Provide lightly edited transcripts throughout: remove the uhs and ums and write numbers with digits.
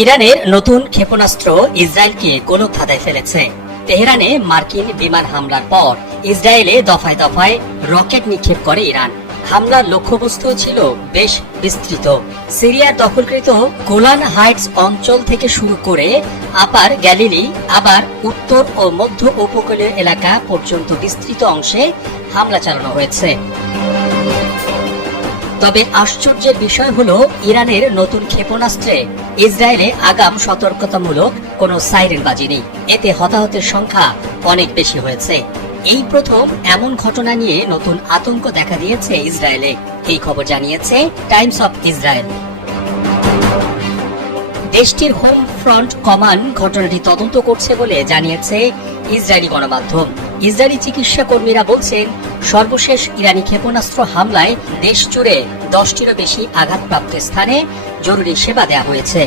ইরানের নতুন ক্ষেপণাস্ত্র ইসরায়েলকে গোলক ধাঁধায় ফেলেছে। তেহরানে মার্কিন বিমান হামলার পর ইসরায়েলে দফায় দফায় রকেট নিক্ষেপ করে ইরান। হামলার লক্ষ্যবস্তু ছিল বেশ বিস্তৃত। সিরিয়ার দখলকৃত গোলান হাইটস অঞ্চল থেকে শুরু করে আপার গ্যালিলি, আবার উত্তর ও মধ্য উপকূলীয় এলাকা পর্যন্ত বিস্তৃত অংশে হামলা চালানো হয়েছে। তবে আশ্চর্যের বিষয় হলো, ইরানের নতুন ক্ষেপণাস্ত্রে ইসরায়েলে আগাম সতর্কতামূলক কোনো সাইরেন বাজেনি। এতে হতাহতের সংখ্যা অনেক বেশি হয়েছে। এই প্রথম এমন ঘটনা নিয়ে নতুন আতঙ্ক দেখা দিয়েছে ইসরায়েলে। এই খবর জানিয়েছে টাইমস অফ ইসরায়েল। দেশটির হোম ফ্রন্ট কমান্ড ঘটনাটি তদন্ত করছে বলে জানিয়েছে ইসরায়েলি গণমাধ্যম। ইসরায়েলি চিকিৎসা কর্মীরা বলছেন, সর্বশেষ ইরানি ক্ষেপণাস্ত্র হামলায় দেশ জুড়ে 10টিরও বেশি আঘাতপ্রাপ্ত স্থানে জরুরি সেবা দেওয়া হয়েছে।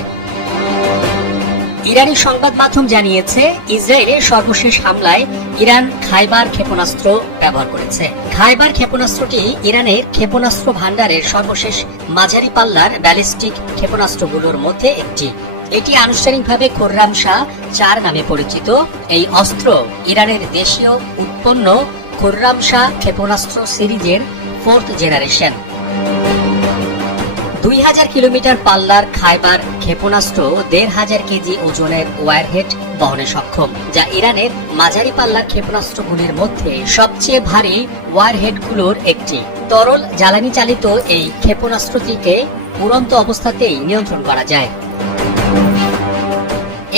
ইরানি সংবাদ মাধ্যম জানিয়েছে, ইসরায়েলের সর্বশেষ হামলায় ইরান খাইবার ক্ষেপণাস্ত্র ব্যবহার করেছে। খাইবার ক্ষেপণাস্ত্রটি ইরানের ক্ষেপণাস্ত্র ভান্ডারের সর্বশেষ মাঝারি পাল্লার ব্যালিস্টিক ক্ষেপণাস্ত্রগুলোর মধ্যে একটি। এটি আনুষ্ঠানিকভাবে খোররাম শাহ 4 নামে পরিচিত। এই অস্ত্র ইরানের দেশীয় উৎপন্ন খোররাম শাহ ক্ষেপণাস্ত্র সিরিজের 4th জেনারেশন। 2000 কিলোমিটার পাল্লার খাইবার ক্ষেপণাস্ত্র 1500 কেজি ওজনের ওয়ারহেড বহনে সক্ষম, যা ইরানের মাঝারি পাল্লার ক্ষেপণাস্ত্রগুলির মধ্যে সবচেয়ে ভারী ওয়ারহেডগুলোর একটি। তরল জ্বালানি চালিত এই ক্ষেপণাস্ত্রটিকে উড়ন্ত অবস্থাতেই নিয়ন্ত্রণ করা যায়।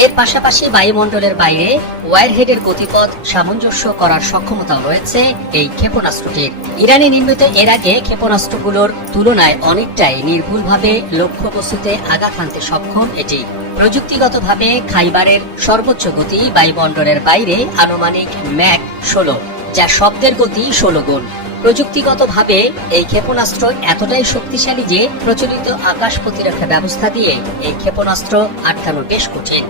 এর পাশাপাশি বায়ুমণ্ডলের বাইরে ওয়ারহেডের গতিপথ সামঞ্জস্য করার সক্ষমতাও রয়েছে এই ক্ষেপণাস্ত্রটির। ইরানে নির্মিত এর আগে ক্ষেপণাস্ত্রগুলোর তুলনায় অনেকটাই নির্ভুলভাবে লক্ষ্যবস্তুতে আঘাত হানতে সক্ষম এটি। প্রযুক্তিগতভাবে খাইবারের সর্বোচ্চ গতি বায়ুমণ্ডলের বাইরে আনুমানিক ম্যাক 16, যা শব্দের গতি 16 গুণ। প্রযুক্তিগতভাবে এই ক্ষেপণাস্ত্র এতটাই শক্তিশালী যে প্রচলিত আকাশ প্রতিরক্ষা ব্যবস্থা দিয়ে এই ক্ষেপণাস্ত্র আটকানো বেশ কঠিন।